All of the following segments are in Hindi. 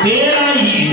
तेरा ही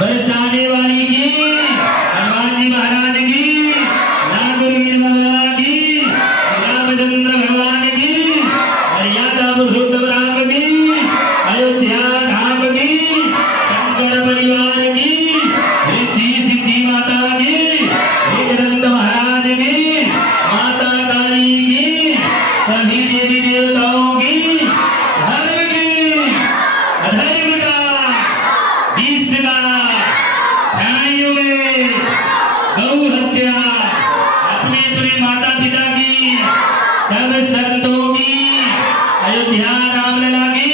बरसाने वाली की, हनुमान जी महाराज की, नागुरुवीर भगवान की, रामचंद्र भगवान की, मर्यादा पुरुषोत्तम राम की, अयोध्या धाम की, शंकर परिवार की, रिद्धि सिद्धि माता की, विक्रांत महाराज की, माता काली की, सभी देवी देवताओं की, धर्म की, अधर्म का, विष का, प्राणियों में गौ हत्या, अपने अपने माता पिता की, सब संतों की, अयोध्या रामलला की,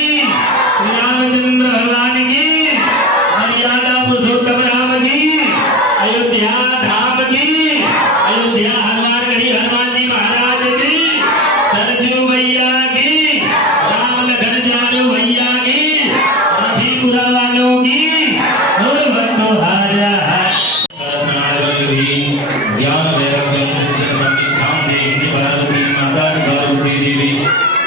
श्री रामचंद्र भगवान की, मर्यादा पुरुषोत्तम राम की, अयोध्या धाम की, अयोध्या हनुमानगढ़ी हनुमान जी महाराज की, सरजू भैया की, राम लखन चारू भैया की, रफीपुरा वालों की, और बंधु हारा ज्ञान वैराग्यम सिद्धि धाम देवी पार्वती माता पार्वती देवी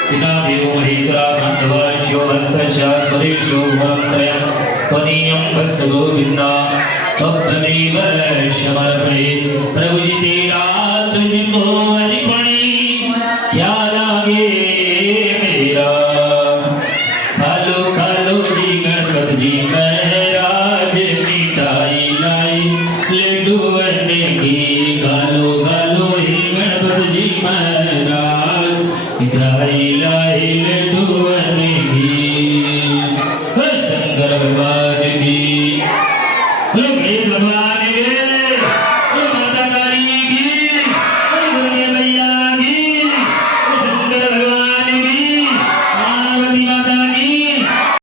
पिता देवो महेश्वरा बांधवा शिव भक्तशा स्वदेशो भक्तया त्वदीयं भक्त गोविंदा तत्त्वमेव समर्पये प्रभु जी तेरा तुझको